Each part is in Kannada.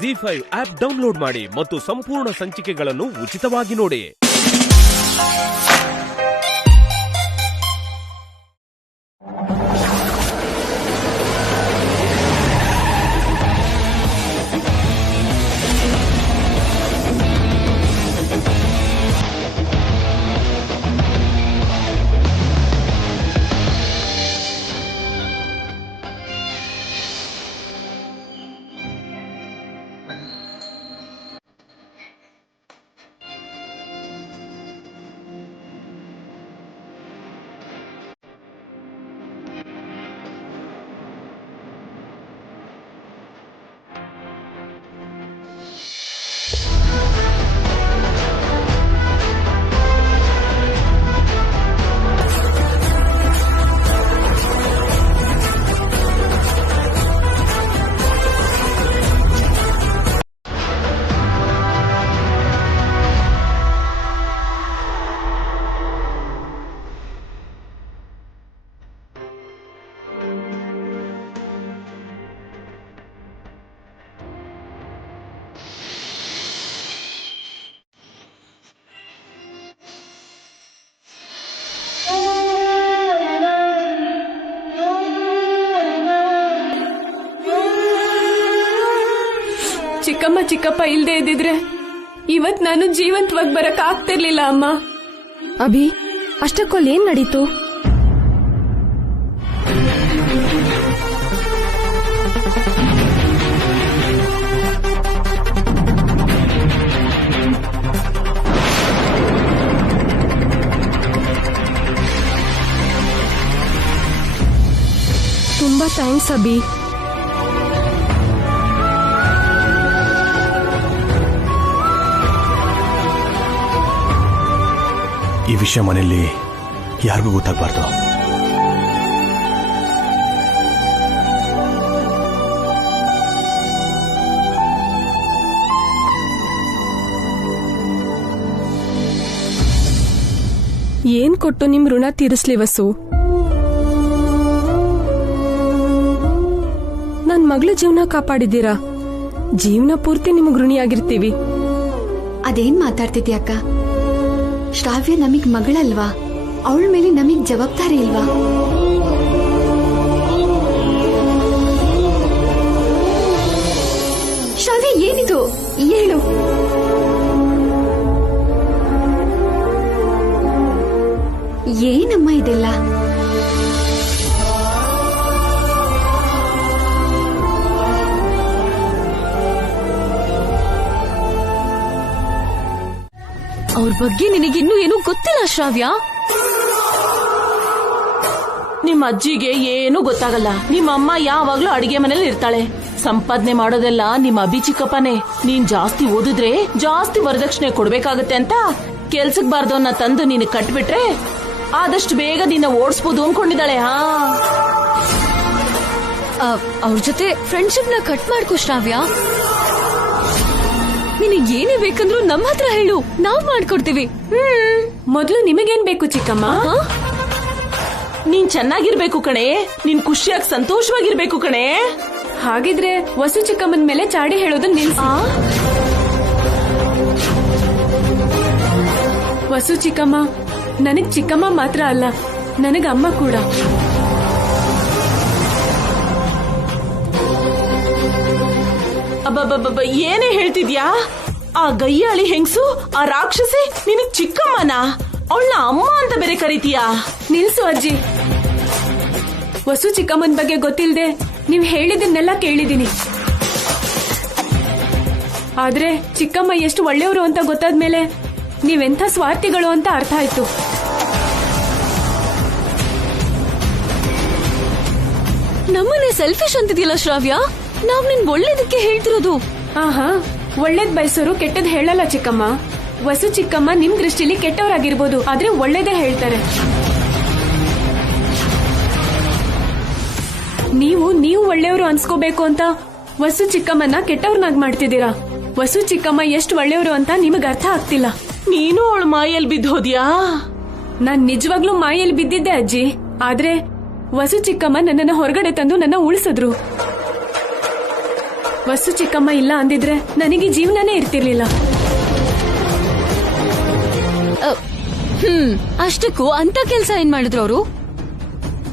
ZEE5 ಆಪ್ ಡೌನ್ಲೋಡ್ ಮಾಡಿ ಮತ್ತು ಸಂಪೂರ್ಣ ಸಂಚಿಕೆಗಳನ್ನು ಉಚಿತವಾಗಿ ನೋಡಿ. ಚಿಕ್ಕಮ್ಮ ಚಿಕ್ಕಪ್ಪ ಇಲ್ದೇ ಇದ್ದಿದ್ರೆ ಇವತ್ ನಾನು ಜೀವಂತವಾಗಿ ಬರಕ್ ಆಗ್ತಿರ್ಲಿಲ್ಲ ಅಮ್ಮ. ಅಭಿ, ಅಷ್ಟಕ್ಕೊಲ್ ಏನ್ ನಡೀತು? ತುಂಬಾ ಥ್ಯಾಂಕ್ಸ್ ಅಭಿ. ಈ ವಿಷಯ ಮನೆಯಲ್ಲಿ ಯಾರಿಗೂ ಗೊತ್ತಾಗಬಾರ್ದು. ಏನ್ ಕೊಟ್ಟು ನಿಮ್ ಋಣ ತೀರಿಸ್ಲಿ ವಸು? ನನ್ ಮಗಳ ಜೀವನ ಕಾಪಾಡಿದ್ದೀರಾ. ಜೀವನ ಪೂರ್ತಿ ನಿಮಗ್ ಋಣಿಯಾಗಿರ್ತೀವಿ. ಅದೇನ್ ಮಾತಾಡ್ತಿದ್ಯಾ ಅಕ್ಕ? ಶ್ರಾವ್ಯ ನಮಗ್ ಮಗಳಲ್ವಾ? ಅವಳ ಮೇಲೆ ನಮಗ್ ಜವಾಬ್ದಾರಿ ಇಲ್ವಾ? ಶ್ರಾವ್ಯ, ಏನಿದು? ಹೇಳು. ಏನಮ್ಮ ಇದೆಲ್ಲ? ಅವ್ರ ಬಗ್ಗೆ ನಿನಗಿನ್ನೂ ಏನೂ ಗೊತ್ತಿಲ್ಲ ಶ್ರಾವ್ಯ. ನಿಮ್ಮ ಅಜ್ಜಿಗೆ ಏನೂ ಗೊತ್ತಾಗಲ್ಲ. ನಿಮ್ಮಮ್ಮ ಯಾವಾಗ್ಲೂ ಅಡಿಗೆ ಮನೇಲಿ ಇರ್ತಾಳೆ. ಸಂಪಾದನೆ ಮಾಡೋದೆಲ್ಲ ನಿಮ್ಮ ಅಭಿ ಚಿಕ್ಕಪ್ಪನೇ. ನೀನ್ ಜಾಸ್ತಿ ಓದಿದ್ರೆ ಜಾಸ್ತಿ ವರದಕ್ಷಿಣೆ ಕೊಡ್ಬೇಕಾಗತ್ತೆ ಅಂತ ಕೆಲ್ಸಕ್ ಬಾರ್ದವನ್ನ ತಂದು ನೀನು ಕಟ್ಬಿಟ್ರೆ ಆದಷ್ಟು ಬೇಗ ನಿನ್ನ ಓಡಿಸ್ಬೋದು ಅನ್ಕೊಂಡಿದ್ದಾಳೆ. ಅವ್ರ ಜೊತೆ ಫ್ರೆಂಡ್ಶಿಪ್ ನ ಕಟ್ ಮಾಡ್ಕೋ ಶ್ರಾವ್ಯ. ನಿನಗ್ ಏನೇ ಬೇಕಂದ್ರೂ ನಮ್ಮ ಹತ್ರ ಹೇಳು, ನಾವ್ ಮಾಡ್ಕೊಡ್ತೀವಿ. ಮೊದ್ಲು ನಿಮಗೇನ್ ಬೇಕು ಚಿಕ್ಕಮ್ಮ? ನೀನ್ ಚೆನ್ನಾಗಿರ್ಬೇಕು ಕಣೆ. ನೀನ್ ಖುಷಿಯಾಗಿ ಸಂತೋಷವಾಗಿರ್ಬೇಕು ಕಣೆ. ಹಾಗಿದ್ರೆ ವಸು ಚಿಕ್ಕಮ್ಮನ ಮೇಲೆ ಚಾಡಿ ಹೇಳೋದನ್ನ ನಿಲ್ಸಿ. ವಸು ಚಿಕ್ಕಮ್ಮ ನನಗ್ ಚಿಕ್ಕಮ್ಮ ಮಾತ್ರ ಅಲ್ಲ, ನನಗ ಅಮ್ಮ ಕೂಡ. ಅಬ್ಬಬ್ಬಬ್ಬ, ಏನೇ ಹೇಳ್ತಿದ್ಯಾ? ಆ ಗಯ್ಯಾಳಿ ಹೆಂಗ್ಸು, ಆ ರಾಕ್ಷಸಿ ನಿನಗ್ ಚಿಕ್ಕಮ್ಮನ? ಅವಳನ್ನ ಅಮ್ಮ ಅಂತ ಬೇರೆ ಕರೀತೀಯಾ? ನಿಲ್ಸು ಅಜ್ಜಿ. ವಸು ಚಿಕ್ಕಮ್ಮನ ಬಗ್ಗೆ ಗೊತ್ತಿಲ್ದೆ ನೀವ್ ಹೇಳಿದನ್ನೆಲ್ಲ ಕೇಳಿದೀನಿ. ಆದ್ರೆ ಚಿಕ್ಕಮ್ಮ ಎಷ್ಟು ಒಳ್ಳೆಯವರು ಅಂತ ಗೊತ್ತಾದ್ಮೇಲೆ ನೀವೆಂಥ ಸ್ವಾರ್ಥಿಗಳು ಅಂತ ಅರ್ಥ ಆಯ್ತು. ನಮ್ಮನೆ ಸೆಲ್ಫಿಶ್ ಅಂತಿದ್ಯಲ್ಲ ಶ್ರಾವ್ಯ. ನಾವ್ ನಿನ್ ಒಳ್ಳೇದಕ್ಕೆ ಹೇಳ್ತಿರೋದು. ಆಹಾ, ಒಳ್ಳೇದ್ ಬಯಸೋರು ಕೆಟ್ಟದ್ ಹೇಳಲ್ಲ ಚಿಕ್ಕಮ್ಮ. ವಸು ಚಿಕ್ಕಮ್ಮ ನಿಮ್ ದೃಷ್ಟಿಲಿ ಕೆಟ್ಟವರಾಗಿರ್ಬೋದು, ಆದ್ರೆ ಒಳ್ಳೇದೇ ಹೇಳ್ತಾರೆ. ನೀವು ಒಳ್ಳೆಯವರು ಅನ್ಸ್ಕೋಬೇಕು ಅಂತ ವಸು ಚಿಕ್ಕಮ್ಮನ ಕೆಟ್ಟವ್ರನ್ನಾಗ್ ಮಾಡ್ತಿದ್ದೀರಾ. ವಸು ಚಿಕ್ಕಮ್ಮ ಎಷ್ಟು ಒಳ್ಳೆಯವರು ಅಂತ ನಿಮಗ್ ಅರ್ಥ ಆಗ್ತಿಲ್ಲ. ನೀನು ಅವಳ ಮಾಯಲ್ಲಿ ಬಿದ್ದೋದ್ಯಾ? ನಾನ್ ನಿಜವಾಗ್ಲೂ ಮಾಯಲ್ಲಿ ಬಿದ್ದಿದ್ದೆ ಅಜ್ಜಿ. ಆದ್ರೆ ವಸು ಚಿಕ್ಕಮ್ಮ ನನ್ನನ್ನ ಹೊರಗಡೆ ತಂದು ನನ್ನ ಉಳಿಸಿದ್ರು. ವಸು ಚಿಕ್ಕಮ್ಮ ಇಲ್ಲ ಅಂದಿದ್ರೆ ನನಗೆ ಜೀವನನೇ ಇರ್ತಿರ್ಲಿಲ್ಲ. ಅಷ್ಟಕ್ಕೂ ಅಂತ ಕೆಲ್ಸ ಏನ್ ಮಾಡಿದ್ರು ಅವರು?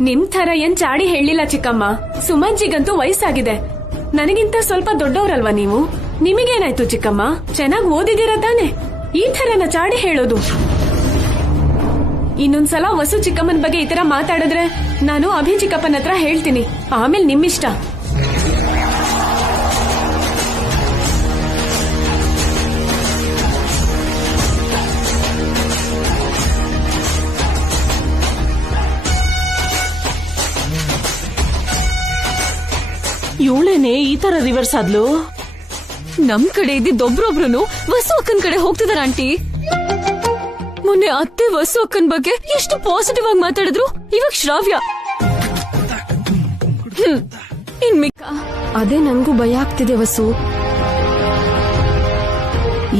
ನಿಮ್ ಥರ ಏನ್ ಚಾಡಿ ಹೇಳಿಲ್ಲ ಚಿಕ್ಕಮ್ಮ. ಸುಮಂಜಿಗಂತೂ ವಯಸ್ಸಾಗಿದೆ. ನನಗಿಂತ ಸ್ವಲ್ಪ ದೊಡ್ಡವರಲ್ವಾ ನೀವು? ನಿಮಗೇನಾಯ್ತು ಚಿಕ್ಕಮ್ಮ? ಚೆನ್ನಾಗಿ ಓದಿದಿರ ತಾನೆ? ಈ ಥರನ ಚಾಡಿ ಹೇಳೋದು? ಇನ್ನೊಂದ್ಸಲ ವಸು ಚಿಕ್ಕಮ್ಮನ ಬಗ್ಗೆ ಈ ತರ ಮಾತಾಡಿದ್ರೆ ನಾನು ಅಭಿ ಚಿಕ್ಕಪ್ಪನ ಹತ್ರ ಹೇಳ್ತೀನಿ. ಆಮೇಲೆ ನಿಮ್ಮಿಷ್ಟ. ಇವಳೇನೆ ಈ ತರ ರಿವರ್ಸ್ ಆದ್ಲು. ನಮ್ ಕಡೆ ಇದ್ದಿದ್ದೊಬ್ರೊಬ್ರು ವಸು ಅಕ್ಕನ್ ಕಡೆ ಹೋಗ್ತಿದಾರ ಆಂಟಿ. ಮೊನ್ನೆ ಅತ್ತೆ ವಸು ಅಕ್ಕನ್ ಬಗ್ಗೆ ಎಷ್ಟು ಪಾಸಿಟಿವ್ ಆಗಿ ಮಾತಾಡಿದ್ರು. ಇವಾಗ ಶ್ರಾವ್ಯ. ಅದೇ ನನ್ಗೂ ಭಯ ಆಗ್ತಿದೆ ವಸು.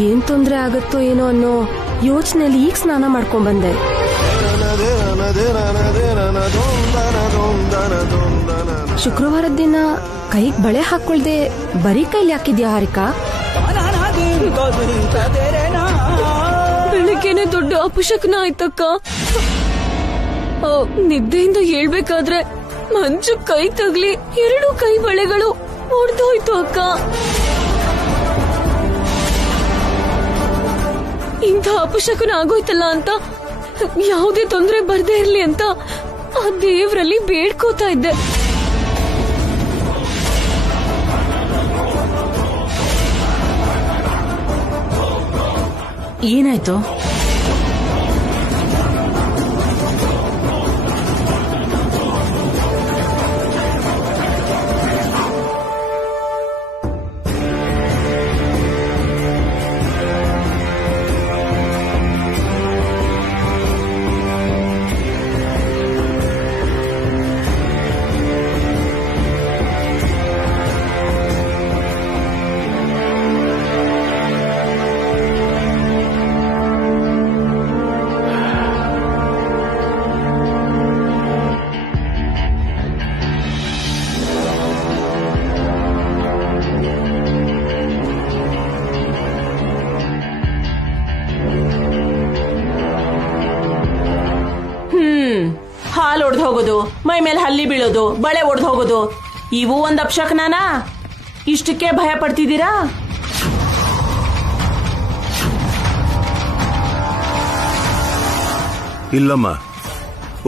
ಏನ್ ತೊಂದ್ರೆ ಆಗತ್ತೋ ಏನೋ ಅನ್ನೋ ಯೋಚನೆಯಲ್ಲಿ ಈಗ ಸ್ನಾನ ಮಾಡ್ಕೊಂಡ್ ಬಂದೆ. ಶುಕ್ರವಾರದ ದಿನ ಕೈಗ್ ಬಳೆ ಹಾಕೊಳ್ದೆ ಬರೀ ಕೈಲಿ ಹಾಕಿದ್ಯಾ ಹಾರಿಕಾ? ಬೆಳಿಗ್ಗೆನೆ ದೊಡ್ಡ ಅಪಶಕನ ಆಯ್ತಕ್ಕ. ನಿದ್ದೆಯಿಂದ ಹೇಳ್ಬೇಕಾದ್ರೆ ಮಂಜು ಕೈ ತಗ್ಲಿ 2 ಕೈ ಬಳೆಗಳು ಒಡ್ದೋಯ್ತು ಅಕ್ಕ. ಇಂಥ ಅಪಶಕನ ಆಗೋಯ್ತಲ್ಲ ಅಂತ ಯಾವುದೇ ತೊಂದರೆ ಬರ್ದೇ ಇರ್ಲಿ ಅಂತ ಆ ದೇವ್ರಲ್ಲಿ ಬೇಡ್ಕೋತಾ ಇದ್ದೆ. ಏನಾಯ್ತು? ಹಾಲು ಒಡ್ದು ಹೋಗೋದು, ಮೈ ಮೇಲೆ ಹಲ್ಲಿ ಬೀಳೋದು, ಬಳೆ ಒಡ್ದು ಹೋಗೋದು, ಇವು ಒಂದ್ ಅಪಶಕನನಾ? ಇಷ್ಟಕ್ಕೆ ಭಯ ಪಡ್ತಿದ್ದೀರಾ? ಇಲ್ಲಮ್ಮ,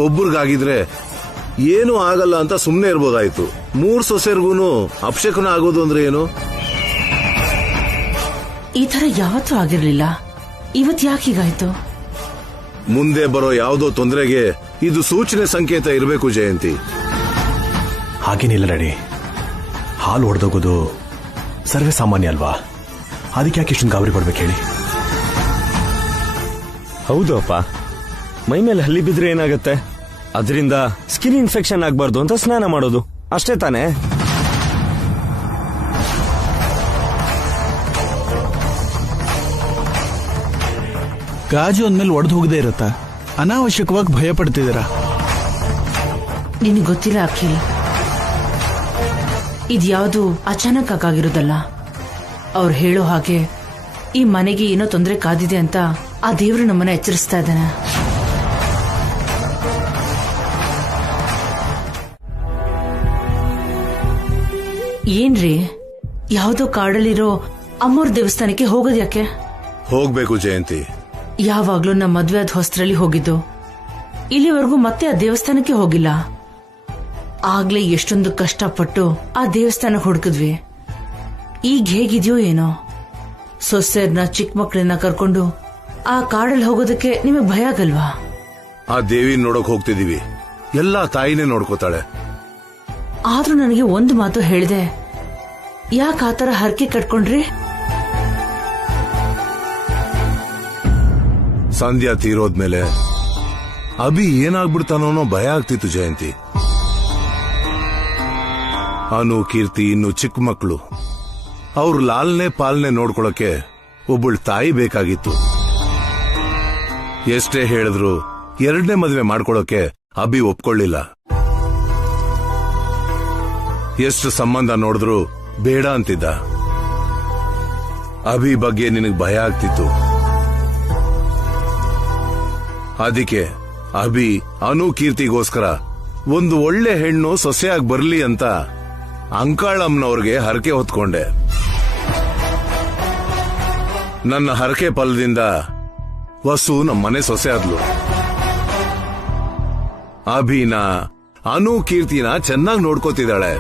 ಒಬ್ರಿಗಾಗಿದ್ರೆ ಏನು ಆಗಲ್ಲ ಅಂತ ಸುಮ್ನೆ ಇರ್ಬೋದಾಯ್ತು. 3 ಸೊಸೆರ್ಗೂನು ಅಪಶಕನ ಆಗೋದು ಅಂದ್ರೆ ಏನು? ಈ ತರ ಯಾವತ್ತೂ ಆಗಿರ್ಲಿಲ್ಲ. ಇವತ್ ಯಾಕೆ ಹೀಗಾಯ್ತು? ಮುಂದೆ ಬರೋ ಯಾವುದೋ ತೊಂದರೆಗೆ ಇದು ಸೂಚನೆ ಸಂಕೇತ ಇರಬೇಕು ಜಯಂತಿ. ಹಾಗೇನಿಲ್ಲ ಡ್ಯಾಡಿ. ಹಾಲು ಹೊಡೆದೋಗೋದು ಸರ್ವೇ ಸಾಮಾನ್ಯ ಅಲ್ವಾ? ಅದಕ್ಕೆ ಯಾಕೆ ಇಷ್ಟೊಂದು ಗಾಬರಿ ಪಡ್ಬೇಕು ಹೇಳಿ? ಹೌದು ಅಪ್ಪ, ಮೈ ಮೇಲೆ ಹಲ್ಲಿ ಬಿದ್ರೆ ಏನಾಗುತ್ತೆ? ಅದರಿಂದ ಸ್ಕಿನ್ ಇನ್ಫೆಕ್ಷನ್ ಆಗ್ಬಾರ್ದು ಅಂತ ಸ್ನಾನ ಮಾಡೋದು ಅಷ್ಟೇ ತಾನೇ? ಗಾಜು ಅಂದ್ಮೇಲೆ ಒಡೆದು ಹೋಗದೆ ಇರುತ್ತಾ? ಅನಾವಶ್ಯಕವಾಗಿ ಭಯ ಪಡ್ತಿದ್ದೀರಾ? ನಿನಗೆ ಗೊತ್ತಿಲ್ಲ ಅಖಿಲ್, ಇದ್ಯಾವುದು ಅಚಾನಕ್ ಆಗಿರೋದಲ್ಲ. ಅವ್ರು ಹೇಳೋ ಹಾಗೆ ಈ ಮನೆಗೆ ಏನೋ ತೊಂದರೆ ಕಾದಿದೆ ಅಂತ ಆ ದೇವ್ರು ನಮ್ಮನ್ನ ಎಚ್ಚರಿಸ್ತಾ ಇದ್ದಾನೆ. ಏನ್ರಿ, ಯಾವ್ದೋ ಕಾಡಲ್ಲಿರೋ ಅಮ್ಮೋರ್ ದೇವಸ್ಥಾನಕ್ಕೆ ಹೋಗೋದ್ ಯಾಕೆ? ಹೋಗ್ಬೇಕು ಜಯಂತಿ. ಯಾವಾಗ್ಲೂ ನಮ್ಮ ಮದ್ವೆ ಆದ ಹೊಸ್ತ್ರಲ್ಲಿ ಹೋಗಿದ್ದು, ಇಲ್ಲಿವರೆಗೂ ಮತ್ತೆ ಆ ದೇವಸ್ಥಾನಕ್ಕೆ ಹೋಗಿಲ್ಲ. ಆಗ್ಲೇ ಎಷ್ಟೊಂದು ಕಷ್ಟಪಟ್ಟು ಆ ದೇವಸ್ಥಾನ ಹುಡುಕಿದ್ವಿ. ಈಗ ಹೇಗಿದ್ಯೋ ಏನೋ. ಸೊಸೆರ್ನ ಚಿಕ್ಕ ಮಕ್ಕಳನ್ನ ಕರ್ಕೊಂಡು ಆ ಕಾಡಲ್ಲಿ ಹೋಗೋದಕ್ಕೆ ನಿಮಗೆ ಭಯ ಆಗಲ್ವಾ? ಆ ದೇವಿ ನೋಡಕ್ ಹೋಗ್ತಿದೀವಿ, ಎಲ್ಲಾ ತಾಯಿನೇ ನೋಡ್ಕೋತಾಳೆ. ಆದ್ರೂ ನನಗೆ ಒಂದು ಮಾತು ಹೇಳಿದೆ, ಯಾಕೆ ಆತರ ಹರಕೆ ಕಟ್ಕೊಂಡ್ರಿ? ಸಂಧ್ಯಾ ತೀರೋದ್ಮೇಲೆ ಅಭಿ ಏನಾಗ್ಬಿಡ್ತಾನೋ ಅನ್ನೋ ಭಯ ಆಗ್ತಿತ್ತು ಜಯಂತಿ. ಅನು, ಕೀರ್ತಿ ಇನ್ನು ಚಿಕ್ಕ ಮಕ್ಕಳು, ಅವ್ರ ಲಾಲ್ನೆ ಪಾಲನೆ ನೋಡ್ಕೊಳಕ್ಕೆ ಒಬ್ಬಳು ತಾಯಿ ಬೇಕಾಗಿತ್ತು. ಎಷ್ಟೇ ಹೇಳಿದ್ರು 2ನೇ ಮದುವೆ ಮಾಡ್ಕೊಳಕ್ಕೆ ಅಭಿ ಒಪ್ಕೊಳ್ಳಿಲ್ಲ. ಎಷ್ಟು ಸಂಬಂಧ ನೋಡಿದ್ರು ಬೇಡ ಅಂತಿದ್ದ. ಅಭಿ ಬಗ್ಗೆ ನಿನಗ್ ಭಯ ಆಗ್ತಿತ್ತು. ಅದಕ್ಕೆ ಅಭಿ ಅನು ಕೀರ್ತಿಗೋಸ್ಕರ ಒಂದು ಒಳ್ಳೆ ಹೆಣ್ಣು ಸೊಸೆಯಾಗಿ ಬರ್ಲಿ ಅಂತ ಅಂಕಾಳಮ್ಮನವ್ರಿಗೆ ಹರಕೆ ಹೊತ್ಕೊಂಡೆ. ನನ್ನ ಹರಕೆ ಫಲದಿಂದ ವಸು ನಮ್ಮನೆ ಸೊಸೆ ಆದ್ಲು. ಅಭಿನ ಅನು ಕೀರ್ತಿನ ಚೆನ್ನಾಗಿ ನೋಡ್ಕೋತಿದ್ದಾಳೆ.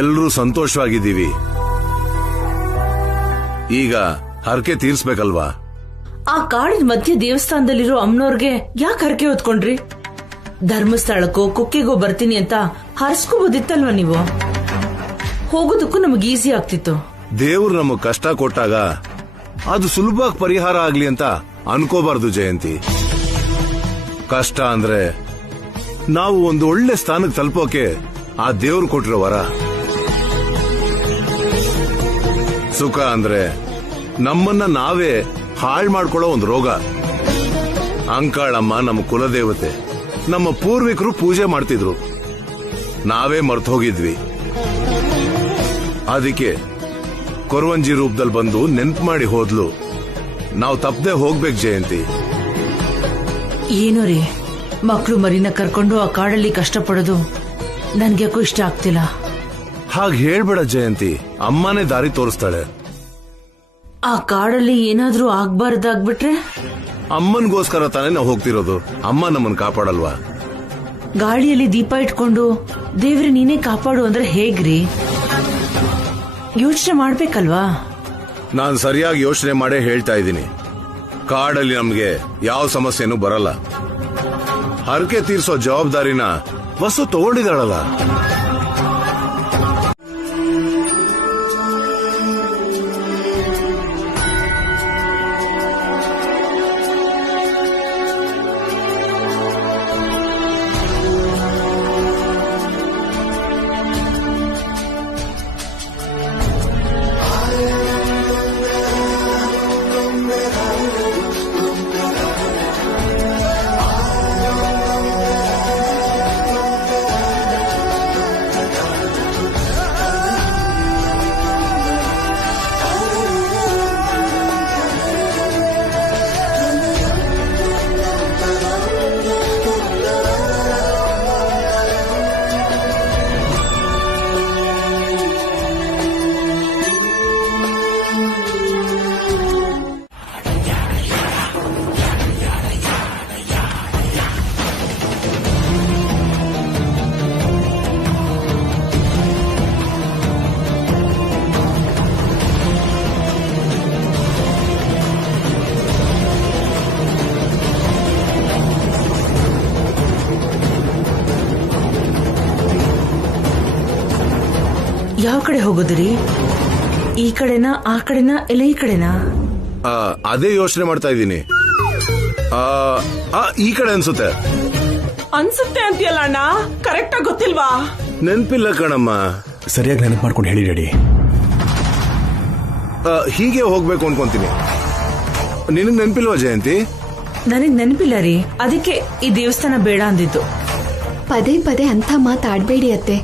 ಎಲ್ರೂ ಸಂತೋಷವಾಗಿದ್ದೀವಿ. ಈಗ ಹರಕೆ ತೀರ್ಸ್ಬೇಕಲ್ವಾ? ಆ ಕಾಡಿನ ಮಧ್ಯೆ ದೇವಸ್ಥಾನದಲ್ಲಿರೋ ಅಮ್ಮನವ್ರಿಗೆ ಯಾಕೆ ಹರಕೆ ಹೊತ್ಕೊಂಡ್ರಿ? ಧರ್ಮಸ್ಥಳಕ್ಕೋ ಕುಕ್ಕೆಗೋ ಬರ್ತೀನಿ ಅಂತ ಹರ್ಸ್ಕೋಬೋದಿತ್ತಲ್ವಾ ನೀವು? ಹೋಗೋದಕ್ಕೂ ನಮಗ್ ಈಸಿ ಆಗ್ತಿತ್ತು. ದೇವ್ರು ನಮಗ್ ಕಷ್ಟ ಕೊಟ್ಟಾಗ ಅದು ಸುಲಭವಾಗಿ ಪರಿಹಾರ ಆಗ್ಲಿ ಅಂತ ಅನ್ಕೋಬಾರ್ದು ಜಯಂತಿ. ಕಷ್ಟ ಅಂದ್ರೆ ನಾವು ಒಂದು ಒಳ್ಳೆ ಸ್ಥಾನಕ್ಕೆ ತಲುಪೋಕೆ ಆ ದೇವ್ರು ಕೊಟ್ಟಿರೋ ವರ. ಸುಖ ಅಂದ್ರೆ ನಮ್ಮನ್ನ ನಾವೇ ಹಾಳು ಮಾಡ್ಕೊಳ್ಳೋ ಒಂದು ರೋಗ. ಅಂಕಾಳಮ್ಮ ನಮ್ಮ ಕುಲದೇವತೆ, ನಮ್ಮ ಪೂರ್ವಿಕರು ಪೂಜೆ ಮಾಡ್ತಿದ್ರು, ನಾವೇ ಮರ್ತು ಹೋಗಿದ್ವಿ. ಅದಕ್ಕೆ ಕೊರವಂಜಿ ರೂಪದಲ್ಲಿ ಬಂದು ನೆನ್ಪು ಮಾಡಿ ಹೋದ್ಲು. ನಾವು ತಪ್ಪದೆ ಹೋಗ್ಬೇಕು ಜಯಂತಿ. ಏನೋ ರೀ, ಮಕ್ಕಳು ಮರಿನ ಕರ್ಕೊಂಡು ಆ ಕಾಡಲ್ಲಿ ಕಷ್ಟಪಡೋದು ನನ್ಗ್ಯಾಕೋ ಇಷ್ಟ ಆಗ್ತಿಲ್ಲ. ಹಾಗೆ ಹೇಳ್ಬೇಡ ಜಯಂತಿ, ಅಮ್ಮನೇ ದಾರಿ ತೋರಿಸ್ತಾಳೆ. ಆ ಕಾಡಲ್ಲಿ ಏನಾದ್ರೂ ಆಗ್ಬಾರ್ದಾಗ್ಬಿಟ್ರೆ? ಅಮ್ಮನ್ಗೋಸ್ಕರ ತಾನೇ ನಾವು ಹೋಗ್ತಿರೋದು. ಅಮ್ಮ ನಮ್ಮನ್ ಕಾಪಾಡಲ್ವಾ? ಗಾಳಿಯಲ್ಲಿ ದೀಪ ಇಟ್ಕೊಂಡು ದೇವ್ರೆ ನೀನೇ ಕಾಪಾಡು ಅಂದ್ರೆ ಹೇಗ್ರಿ? ಯೋಚನೆ ಮಾಡ್ಬೇಕಲ್ವಾ? ನಾನ್ ಸರಿಯಾಗಿ ಯೋಚನೆ ಮಾಡೇ ಹೇಳ್ತಾ ಇದ್ದೀನಿ. ಕಾಡಲ್ಲಿ ನಮ್ಗೆ ಯಾವ ಸಮಸ್ಯೆನೂ ಬರಲ್ಲ. ಹರಕೆ ತೀರ್ಸೋ ಜವಾಬ್ದಾರಿನ ವಸು ತಗೊಂಡಿದ್ದಾಳಲ್ಲ. ಯಾವ ಕಡೆ ಹೋಗೋದ್ರಿ? ಈ ಕಡೆನಾ, ಆ ಕಡೆನಾ, ಇಲ್ಲ ಈ ಕಡೆನಾ? ಅದೇ ಯೋಚನೆ ಮಾಡ್ತಾ ಇದ್ದೀನಿ. ಈ ಕಡೆ ಅನ್ಸುತ್ತೆ. ಅನ್ಸುತ್ತೆ ಅಂತೀಯಲ್ಲ ಅಣ್ಣ, ಕರೆಕ್ಟ್ ಆಗಿ ಗೊತ್ತಿಲ್ವಾ? ನೆನ್ಪಿಲ್ಲ ಕಣಮ್ಮ. ಸರಿಯಾಗಿ ನೆನಪು ಮಾಡ್ಕೊಂಡು ಹೇಳಿ ಡ್ಯಾಡಿ. ಹೀಗೆ ಹೋಗ್ಬೇಕು ಅನ್ಕೊಂತೀನಿ. ನಿನಗ್ ನೆನ್ಪಿಲ್ವಾ ಜಯಂತಿ? ನನಗ್ ನೆನಪಿಲ್ಲ ರೀ, ಅದಕ್ಕೆ ಈ ದೇವಸ್ಥಾನ ಬೇಡ ಅಂದಿದ್ದು. ಪದೇ ಪದೇ ಅಂತ ಮಾತಾಡ್ಬೇಡಿ ಅತ್ತೆ.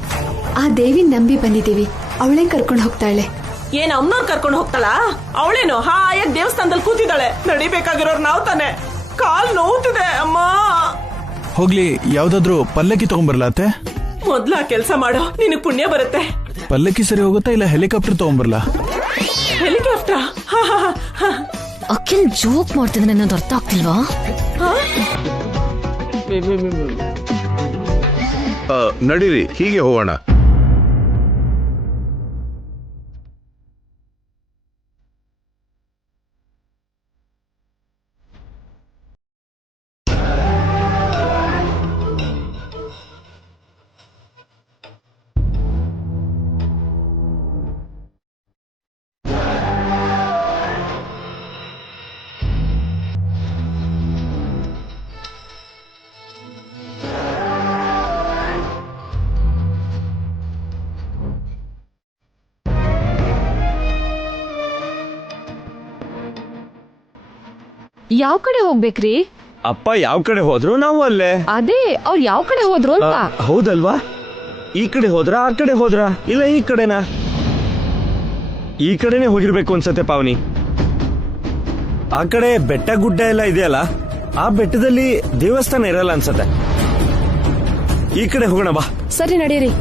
ಆ ದೇವಿನ ನಂಬಿ ಬಂದಿದ್ದೀವಿ, ಅವಳೇ ಕರ್ಕೊಂಡು ಹೋಗ್ತಾಳೆ. ಏನ್ ಅಮ್ಮನವ್ರು ಕರ್ಕೊಂಡು ಹೋಗ್ತಾಳ? ಅವಳೇನು ಹಾಯಾಗಿ ದೇವಸ್ಥಾನದಲ್ಲಿ ಕೂತಿದ್ದಾಳೆ. ನಡಿಬೇಕಾಗಿರೋರು ನಾವ್ ತಾನೆ. ಕಾಲ್ ನೋವುತ್ತಿದೆ ಅಮ್ಮ. ಹೋಗ್ಲಿ, ಯಾವ್ದಾದ್ರು ಪಲ್ಲಕ್ಕಿ ತಗೊಂಬರ್ಲಾ ಅತ್ತೆ? ಮೊದ್ಲ ಕೆಲ್ಸ ಮಾಡೋ, ನಿನಗ್ ಪುಣ್ಯ ಬರುತ್ತೆ. ಪಲ್ಲಕ್ಕಿ ಸರಿ ಹೋಗುತ್ತಾ ಇಲ್ಲ ಹೆಲಿಕಾಪ್ಟರ್ ತಗೊಂಬರ್ಲಾ? ಹೆಲಿಕಾಪ್ಟರ್? ಅಖಿಲ್ ಜೋಕ್ ಮಾಡ್ತಿದ್ರೆ ಅನ್ನೋದು ಅರ್ಥ ಆಗ್ತಿಲ್ವಾ? ನಡೀರಿ, ಹೀಗೆ ಹೋಗೋಣ. ಯಾವ ಕಡೆ ಹೋಗ್ಬೇಕ್ರಿ? ಅಪ್ಪ ಯಾವ ಕಡೆ ಹೋದ್ರು ನಾವು ಅಲ್ಲೇ. ಅದೇ ಅವ್ರು ಯಾವ ಕಡೆ ಹೋದ್ರು ಅಂತ. ಹೌದಲ್ವಾ? ಈ ಕಡೆ ಹೋದ್ರಾ ಆ ಕಡೆ ಹೋದ್ರಾ ಇಲ್ಲ ಈ ಕಡೆನಾ? ಈ ಕಡೆನೆ ಹೋಗಿರ್ಬೇಕು ಅನ್ಸತ್ತೆ ಪಾವನಿ. ಆ ಕಡೆ ಬೆಟ್ಟ ಗುಡ್ಡ ಎಲ್ಲ ಇದೆಯಲ್ಲ, ಆ ಬೆಟ್ಟದಲ್ಲಿ ದೇವಸ್ಥಾನ ಇರಲ್ಲ ಅನ್ಸತ್ತೆ. ಈ ಕಡೆ ಹೋಗೋಣ ಬಾ. ಸರಿ ನಡೀರಿ.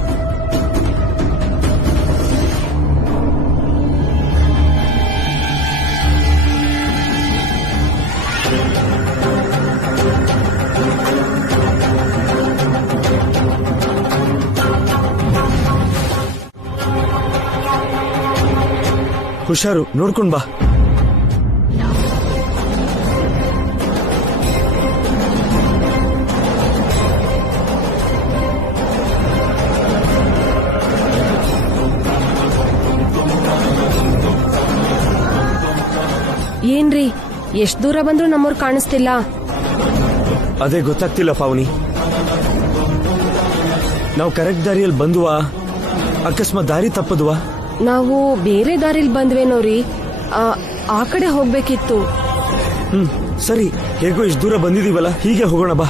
ಹುಷಾರು, ನೋಡ್ಕೊಂಡ್ ಬಾ. ಏನ್ರಿ, ಎಷ್ಟ್ ದೂರ ಬಂದ್ರು ನಮ್ಮವ್ರು ಕಾಣಿಸ್ತಿಲ್ಲ. ಅದೇ ಗೊತ್ತಾಗ್ತಿಲ್ಲ ಪಾವನಿ. ನಾವು ಕರೆಕ್ಟ್ ದಾರಿಯಲ್ಲಿ ಬಂದ್ವಾ ಅಕಸ್ಮಾತ್ ದಾರಿ ತಪ್ಪದ್ವಾ? ನಾವು ಬೇರೆ ದಾರಿಲ್ ಬಂದ್ವೇನೋರಿ. ಆ ಕಡೆ ಹೋಗ್ಬೇಕಿತ್ತು. ಸರಿ, ಹೇಗೋ ಇಷ್ಟು ದೂರ ಬಂದಿದೀವಲ್ಲ, ಹೀಗೆ ಹೋಗೋಣ ಬಾ.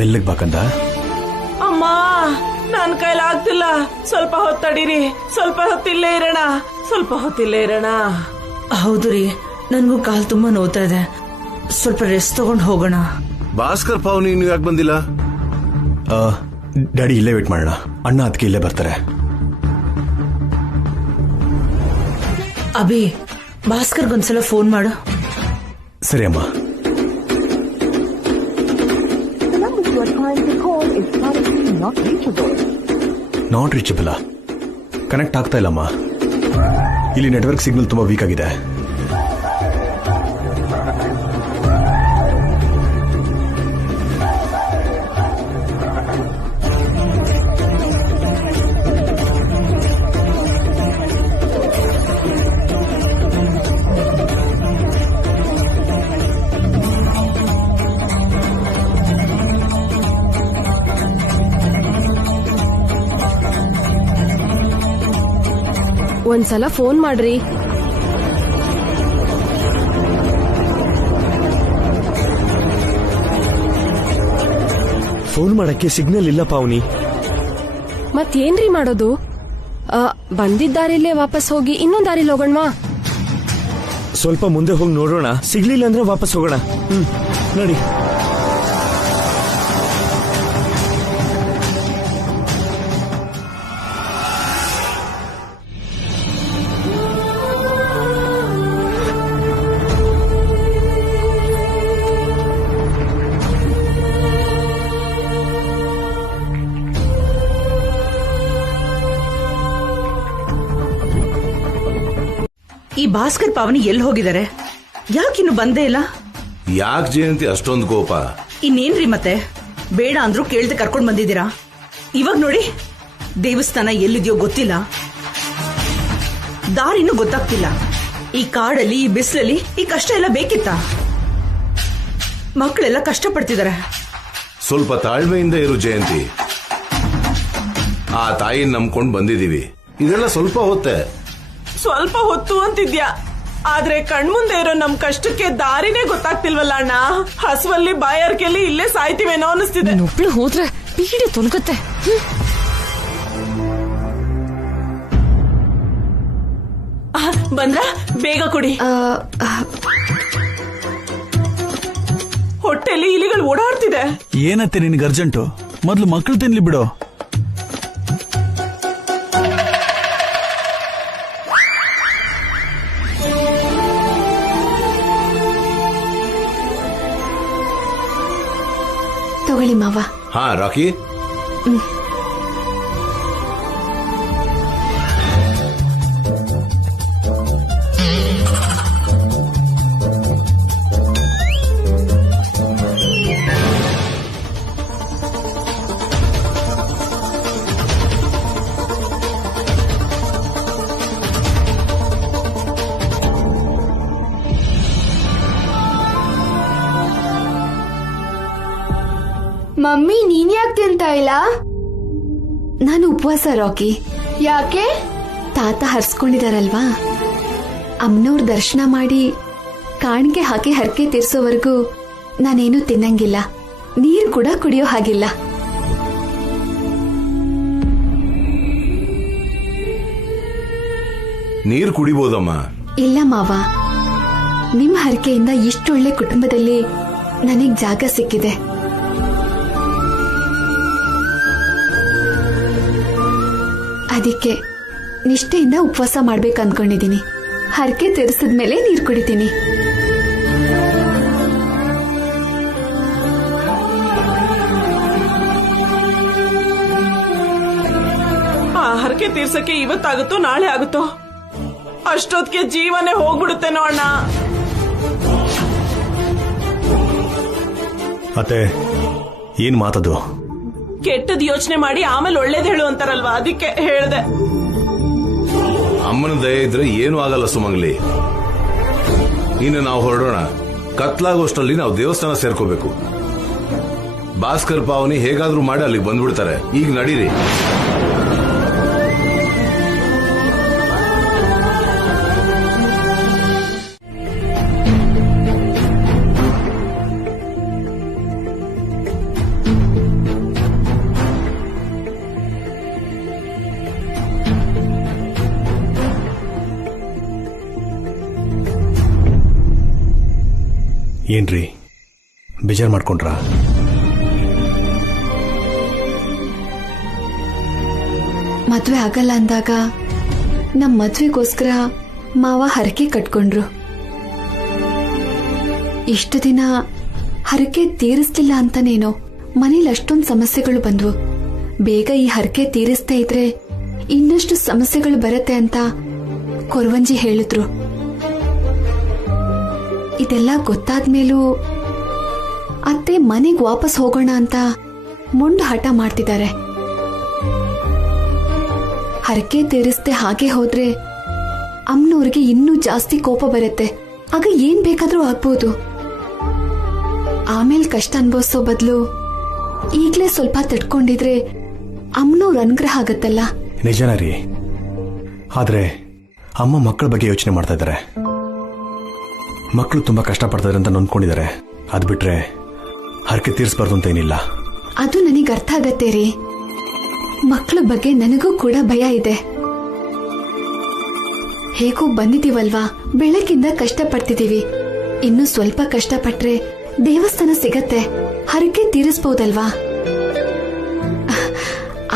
ಮೆಲ್ಲಗ್ ಬಾಕಂದ. ಅಮ್ಮ, ನನ್ ಕೈಲಾಗ್ತಿಲ್ಲ. ಸ್ವಲ್ಪ ಹೊತ್ತಡೀರಿ. ಸ್ವಲ್ಪ ಹೊತ್ತಿಲ್ಲೇ ಇರೋಣ. ಸ್ವಲ್ಪ ಹೊತ್ತಿಲ್ಲೇ ಇರೋಣ. ಹೌದು ರೀ, ನನ್ಗೂ ಕಾಲ್ ತುಂಬಾ ನೋವ್ತಾ ಇದೆ. ಸ್ವಲ್ಪ ರೆಸ್ಟ್ ತಗೊಂಡ್ ಹೋಗೋಣ. ಭಾಸ್ಕರ್, ಪಾವನಿ ನೀವು ಯಾಕೆ ಬಂದಿಲ್ಲ? ಡ್ಯಾಡಿ ಇಲ್ಲೇ ವೇಟ್ ಮಾಡೋಣ. ಅಣ್ಣ ಅದಕ್ಕೆ ಇಲ್ಲೇ ಬರ್ತಾರೆ. ಅಭಿ, ಭಾಸ್ಕರ್ಗೊಂದ್ಸಲ ಫೋನ್ ಮಾಡು. ಸರಿ ಅಮ್ಮ. Not reachable. ಕನೆಕ್ಟ್ ಆಗ್ತಾ ಇಲ್ಲಮ್ಮ. ಇಲ್ಲಿ ನೆಟ್ವರ್ಕ್ ಸಿಗ್ನಲ್ ತುಂಬಾ ವೀಕ್ ಆಗಿದೆ. ಒಂದ್ಸಲ ಫೋನ್ ಮಾಡ್ರಿ. ಫೋನ್ ಮಾಡಕ್ಕೆ ಸಿಗ್ನಲ್ ಇಲ್ಲ ಪಾವನಿ. ಮತ್ತೇನ್ರಿ ಮಾಡೋದು? ಬಂದಿದ್ದ ದಾರಿಲೇ ವಾಪಸ್ ಹೋಗಿ ಇನ್ನೊಂದ್ ದಾರಿಲಿ ಹೋಗೋಣವಾ? ಸ್ವಲ್ಪ ಮುಂದೆ ಹೋಗಿ ನೋಡೋಣ. ಸಿಗ್ಲಿಲ್ಲ ಅಂದ್ರೆ ವಾಪಸ್ ಹೋಗೋಣ. ನೋಡಿ. ಈ ಭಾಸ್ಕರ್ ಪಾವನಿ ಎಲ್ಲಿ ಹೋಗಿದ್ದಾರೆ? ಯಾಕಿನ್ನು ಬಂದೇ ಇಲ್ಲ? ಯಾಕೆ ಜಯಂತಿ ಅಷ್ಟೊಂದು ಕೋಪ? ಇನ್ನೇನ್ರಿ ಮತ್ತೆ, ಬೇಡ ಅಂದ್ರೂ ಕೇಳ್ದೆ ಕರ್ಕೊಂಡ್ ಬಂದಿದ್ದೀರಾ. ಇವಾಗ ನೋಡಿ, ದೇವಸ್ಥಾನ ಎಲ್ಲಿದೆಯೋ ಗೊತ್ತಿಲ್ಲ, ದಾರಿನೂ ಗೊತ್ತಾಗ್ತಿಲ್ಲ. ಈ ಕಾಡಲ್ಲಿ, ಈ ಬಿಸಿಲಲ್ಲಿ ಈ ಕಷ್ಟ ಎಲ್ಲ ಬೇಕಿತ್ತ? ಮಕ್ಕಳೆಲ್ಲ ಕಷ್ಟಪಡ್ತಿದ್ದಾರೆ. ಸ್ವಲ್ಪ ತಾಳ್ಮೆಯಿಂದ ಇರು ಜಯಂತಿ. ಆ ತಾಯಿನ ನಂಬ್ಕೊಂಡ್ ಬಂದಿದೀವಿ. ಇದೆಲ್ಲ ಸ್ವಲ್ಪ ಹೊತ್ತೆ. ಸ್ವಲ್ಪ ಹೊತ್ತು ಅಂತಿದ್ಯಾ, ಆದ್ರೆ ಕಣ್ಮುಂದೆ ಇರೋ ನಮ್ ಕಷ್ಟಕ್ಕೆ ದಾರಿನೇ ಗೊತ್ತಾಗ್ತಿಲ್ವಲ್ಲ ಅಣ್ಣ. ಹಸುವಲ್ಲಿ ಬಾಯಾರಿಕೆಯಲ್ಲಿ ಇಲ್ಲೇ ಸಾಯ್ತಿವೇನೋ ಅನಿಸ್ತಿದೆ. ಒಬ್ಳು ಹೋದ್ರೆ ಪೀಡೆ ತೊಲಗುತ್ತೆ. ಬಂದ್ರ ಬೇಗ ಕೊಡಿ. ಹೊಟ್ಟೆಲಿ ಇಲಿಗಳು ಓಡಾಡ್ತಿದೆ. ಏನತ್ತೆ ನಿನ್ಗೆ ಅರ್ಜೆಂಟು? ಮೊದ್ಲು ಮಕ್ಕಳು ತಿನ್ಲಿ ಬಿಡು. ತಗೊಳ್ಳಿ ಮಾವ. ಹಾ ರಾಕಿ. ಮಮ್ಮಿ, ನೀನ್ ಯಾಕೆ ತಿಂತಾ ಇಲ್ಲ? ನಾನು ಉಪವಾಸ ರಾಕಿ. ಯಾಕೆ? ತಾತ ಹರ್ಸ್ಕೊಂಡಿದಾರಲ್ವಾ, ಅಮ್ಮನವ್ರ ದರ್ಶನ ಮಾಡಿ ಕಾಣಿಕೆ ಹಾಕಿ ಹರಕೆ ತೀರ್ಸೋವರೆಗೂ ನಾನೇನು ತಿನ್ನಂಗಿಲ್ಲ, ನೀರು ಕೂಡ ಕುಡಿಯೋ ಹಾಗಿಲ್ಲ. ನೀರು ಕುಡಿಬೋದಮ್ಮ. ಇಲ್ಲ ಮಾವ, ನಿಮ್ ಹರಕೆಯಿಂದ ಇಷ್ಟೊಳ್ಳೆ ಕುಟುಂಬದಲ್ಲಿ ನನಗ್ ಜಾಗ ಸಿಕ್ಕಿದೆ. ಅದಕ್ಕೆ ನಿಷ್ಠೆಯಿಂದ ಉಪವಾಸ ಮಾಡ್ಬೇಕು ಅನ್ಕೊಂಡಿದೀನಿ. ಹರಕೆ ತೀರಿಸಿದ್ಮೇಲೆ ನೀರು ಕುಡಿತೀನಿ. ಆ ಹರಕೆ ತೀರ್ಸಕ್ಕೆ ಇವತ್ತಾಗುತ್ತೋ ನಾಳೆ ಆಗುತ್ತೋ, ಅಷ್ಟೊತ್ತಿಗೆ ಜೀವನೇ ಹೋಗ್ಬಿಡುತ್ತೇನೋ ಅಣ್ಣ. ಅತ್ತೆ, ಏನ್ ಮಾತದು? ಕೆಟ್ಟದ್ ಯೋಚನೆ ಮಾಡಿ ಆಮೇಲೆ ಒಳ್ಳೇದ್ ಹೇಳು ಅಂತಾರಲ್ವಾ, ಅದಕ್ಕೆ ಹೇಳ್ದೆ. ಅಮ್ಮನ ದಯ ಇದ್ರೆ ಏನೂ ಆಗಲ್ಲ ಸುಮಂಗ್ಲಿ. ಇನ್ನು ನಾವು ಹೊರಡೋಣ. ಕತ್ಲಾಗೋಷ್ಟರಲ್ಲಿ ನಾವು ದೇವಸ್ಥಾನ ಸೇರ್ಕೋಬೇಕು. ಭಾಸ್ಕರ್ ಪಾವನಿ ಹೇಗಾದ್ರೂ ಮಾಡಿ ಅಲ್ಲಿಗೆ ಬಂದ್ಬಿಡ್ತಾರೆ. ಈಗ ನಡೀರಿ. ಏನ್ರಿ, ಬೇಜಾರ್ ಮಾಡ್ಕೊಂಡ್ರ? ಮದ್ವೆ ಆಗಲ್ಲ ಅಂದಾಗ ನಮ್ ಮದ್ವೆಗೋಸ್ಕರ ಮಾವ ಹರಕೆ ಕಟ್ಕೊಂಡ್ರು. ಇಷ್ಟು ದಿನ ಹರಕೆ ತೀರಿಸ್ಲಿಲ್ಲ ಅಂತಾನೇನೋ ಮನೇಲಿ ಅಷ್ಟೊಂದು ಸಮಸ್ಯೆಗಳು ಬಂದ್ವು. ಬೇಗ ಈ ಹರಕೆ ತೀರಿಸ್ತಾ ಇದ್ರೆ ಇನ್ನಷ್ಟು ಸಮಸ್ಯೆಗಳು ಬರತ್ತೆ ಅಂತ ಕೊರವಂಜಿ ಹೇಳಿದ್ರು. ಇದೆಲ್ಲ ಗೊತ್ತಾದ್ಮೇಲೂ ಅತ್ತೆ ಮನೆಗ್ ವಾಪಸ್ ಹೋಗೋಣ ಅಂತ ಮುಂಡು ಹಠ ಮಾಡ್ತಿದ್ದಾರೆ. ಹರಕೆ ತೀರಿಸ್ದೆ ಹಾಗೆ ಹೋದ್ರೆ ಅಮ್ಮನವ್ರಿಗೆ ಇನ್ನೂ ಜಾಸ್ತಿ ಕೋಪ ಬರುತ್ತೆ. ಆಗ ಏನ್ ಬೇಕಾದ್ರೂ ಆಗ್ಬೋದು. ಆಮೇಲೆ ಕಷ್ಟ ಅನ್ಭವಿಸೋ ಬದಲು ಈಗ್ಲೇ ಸ್ವಲ್ಪ ತಡ್ಕೊಂಡಿದ್ರೆ ಅಮ್ಮನವ್ರ ಅನುಗ್ರಹ ಆಗತ್ತಲ್ಲ. ನಿಜನ ರೀ, ಆದ್ರೆ ಅಮ್ಮ ಮಕ್ಕಳ ಬಗ್ಗೆ ಯೋಚನೆ ಮಾಡ್ತಾ ಇದ್ದಾರೆ. ಮಕ್ಕಳು ತುಂಬಾ ಕಷ್ಟಪಡ್ತಾರೆ ಅಂತ ನೊಂದ್ಕೊಂಡಿದ್ದಾರೆ. ಅದ್ ಬಿಟ್ರೆ ಹರಕೆ ತೀರಿಸಬಾರ್ದು ಅಂತ ಏನಿಲ್ಲ. ಅದು ನನಗ್ ಅರ್ಥ ಆಗತ್ತೆ ರೀ. ಮಕ್ಕಳ ಬಗ್ಗೆ ನನಗೂ ಕೂಡ ಭಯ ಇದೆ. ಹೇಗೂ ಬಂದಿದೀವಲ್ವಾ, ಬೆಳಕಿಂದ ಕಷ್ಟಪಡ್ತಿದೀವಿ. ಇನ್ನು ಸ್ವಲ್ಪ ಕಷ್ಟಪಟ್ರೆ ದೇವಸ್ಥಾನ ಸಿಗತ್ತೆ, ಹರಕೆ ತೀರಿಸಬಹುದಲ್ವಾ.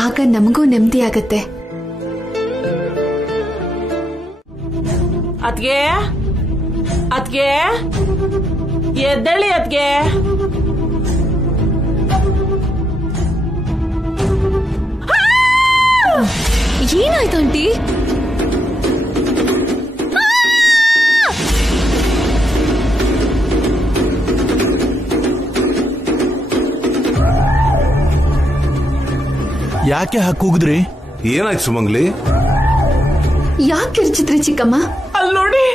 ಆಗ ನಮಗೂ ನೆಮ್ಮದಿ ಆಗತ್ತೆ. ಅದ್ಗೆ ಅದ್ಗೆ ಎದ್ದೇಳಿ. ಅದ್ಗೆ ಏನಾಯ್ತು ಆಂಟಿ? ಯಾಕೆ ಕೂಗಿದ್ರಿ? ಏನಾಯ್ತು ಸುಮಂಗ್ಲಿ? ಯಾಕೆ ಕಿರ್ಚಿದ್ರಿ ಚಿಕ್ಕಮ್ಮ? ಅಲ್ಲಿ ನೋಡಿ.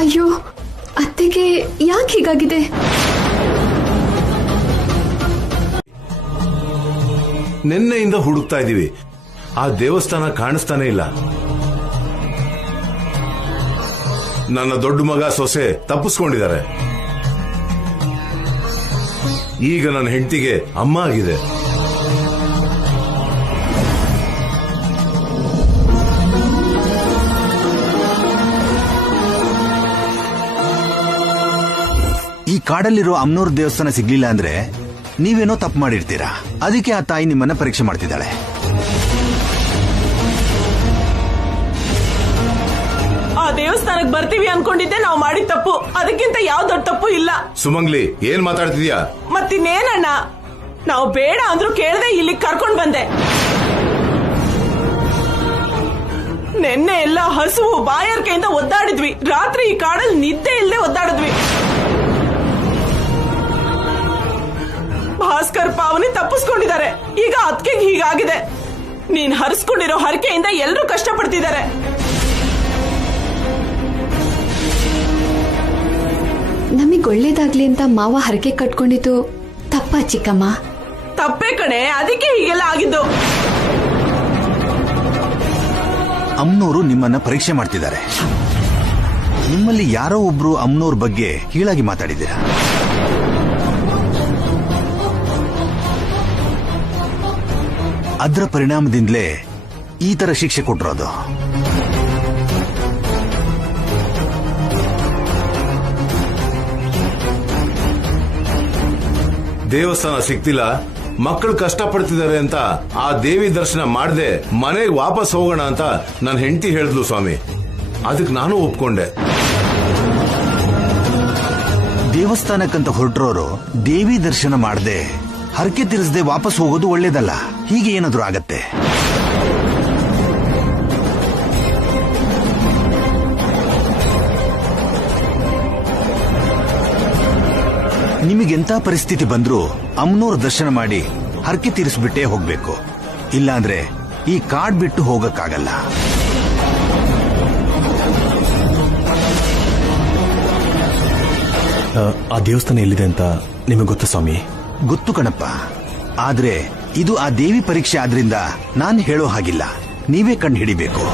ಅಯ್ಯೋ, ಅತ್ತೆಗೆ ಯಾಕೆ ಹೀಗಾಗಿದೆ? ನಿನ್ನೆಯಿಂದ ಹುಡುಕ್ತಾ ಇದೀವಿ. ಆ ದೇವಸ್ಥಾನ ಕಾಣಿಸ್ತಾನೆ ಇಲ್ಲ. ನನ್ನ ದೊಡ್ಡ ಮಗ ಸೊಸೆ ತಪ್ಪಿಸ್ಕೊಂಡಿದ್ದಾರೆ. ಈಗ ನನ್ನ ಹೆಂಡತಿಗೆ ಅಮ್ಮ ಆಗಿದೆ. ಈ ಕಾಡಲ್ಲಿರೋ ಅಮ್ಮನವ್ರ ದೇವಸ್ಥಾನ ಸಿಗ್ಲಿಲ್ಲ ಅಂದ್ರೆ ನೀವೇನೋ ತಪ್ಪು ಮಾಡಿರ್ತೀರಾ. ಅದಕ್ಕೆ ಆ ತಾಯಿ ನಿಮ್ಮನ್ನ ಪರೀಕ್ಷೆ ಮಾಡ್ತಿದ್ದಾಳೆ. ದೇವಸ್ಥಾನಕ್ ಬರ್ತೀವಿ ಅನ್ಕೊಂಡಿದ್ದೆ ನಾವು ಮಾಡಿದ ತಪ್ಪು. ಅದಕ್ಕಿಂತ ಯಾವ ದೊಡ್ಡ ತಪ್ಪು ಇಲ್ಲ. ಸುಮಂಗ್ಲಿ, ಏನ್ ಮಾತಾಡ್ತಿದ್ಯಾ? ಮತ್ತಿನ್ನೇನಣ್ಣ, ನಾವು ಬೇಡ ಅಂದ್ರೂ ಕೇಳದೆ ಇಲ್ಲಿಗೆ ಕರ್ಕೊಂಡ್ ಬಂದೆ. ನೆನ್ನೆ ಎಲ್ಲ ಹಸುವು ಬಾಯಾರಿಕೆಯಿಂದ ಒದ್ದಾಡಿದ್ವಿ. ರಾತ್ರಿ ಈ ಕಾಡಲ್ಲಿ ನಿದ್ದೆ ಇಲ್ಲದೆ ಒದ್ದಾಡಿದ್ವಿ. ಭಾಸ್ಕರ್ ಪಾವನಿ ತಪ್ಪಿಸ್ಕೊಂಡಿದ್ದಾರೆ. ಈಗ ಅದಕ್ಕೆ ಹೀಗಾಗಿದೆ. ನೀನ್ ಹರಿಸ್ಕೊಂಡಿರೋ ಹರಕೆಯಿಂದ ಎಲ್ಲರೂ ಕಷ್ಟಪಡ್ತಿದ್ದಾರೆ. ನಮಗ್ ಒಳ್ಳೇದಾಗ್ಲಿ ಅಂತ ಮಾವ ಹರಕೆ ಕಟ್ಕೊಂಡಿದ್ದು ತಪ್ಪ ಚಿಕ್ಕಮ್ಮ? ತಪ್ಪೇ ಕಣೆ, ಅದಕ್ಕೆ ಹೀಗೆಲ್ಲ ಆಗಿದ್ದು. ಅಮ್ನೋರು ನಿಮ್ಮನ್ನ ಪರೀಕ್ಷೆ ಮಾಡ್ತಿದ್ದಾರೆ. ನಿಮ್ಮಲ್ಲಿ ಯಾರೋ ಒಬ್ರು ಅಮ್ನೋರ್ ಬಗ್ಗೆ ಕೀಳಾಗಿ ಮಾತಾಡಿದ್ದೀರಾ. ಅದರ ಪರಿಣಾಮದಿಂದಲೇ ಈ ತರ ಶಿಕ್ಷೆ ಕೊಟ್ಟಿರೋದು. ದೇವಸ್ಥಾನ ಸಿಕ್ತಿಲ್ಲ, ಮಕ್ಕಳು ಕಷ್ಟಪಡ್ತಿದ್ದಾರೆ ಅಂತ ಆ ದೇವಿ ದರ್ಶನ ಮಾಡದೆ ಮನೆಗೆ ವಾಪಸ್ ಹೋಗೋಣ ಅಂತ ನನ್ನ ಹೆಂಡತಿ ಹೇಳಿದ್ಲು ಸ್ವಾಮಿ. ಅದಕ್ಕೆ ನಾನು ಒಪ್ಕೊಂಡೆ. ದೇವಸ್ಥಾನಕ್ಕಂತ ಹೊರಟ್ರೋರು ದೇವಿ ದರ್ಶನ ಮಾಡದೆ ಹರಕೆ ತೀರಿಸದೆ ವಾಪಸ್ ಹೋಗೋದು ಒಳ್ಳೇದಲ್ಲ. ಹೀಗೆ ಏನಾದ್ರೂ ಆಗತ್ತೆ. ನಿಮಗೆಂತ ಪರಿಸ್ಥಿತಿ ಬಂದ್ರೂ ಅಮ್ನೋರ್ ದರ್ಶನ ಮಾಡಿ ಹರಕೆ ತೀರಿಸ್ಬಿಟ್ಟೇ ಹೋಗ್ಬೇಕು. ಇಲ್ಲಾಂದ್ರೆ ಈ ಕಾಡ್ ಬಿಟ್ಟು ಹೋಗಕ್ಕಾಗಲ್ಲ. ಆ ದೇವಸ್ಥಾನ ಎಲ್ಲಿದೆ ಅಂತ ನಿಮಗೆ ಗೊತ್ತಾ ಸ್ವಾಮಿ? ಗೊತ್ತು ಕಣಪ್ಪ. ಆದ್ರೆ ಇದು ಆ ದೇವಿ ಪರೀಕ್ಷೆ ಆದ್ರಿಂದ ನಾನ್ ಹೇಳೋ ಹಾಗಿಲ್ಲ. ನೀವೇ ಕಂಡು ಹಿಡಿಬೇಕು.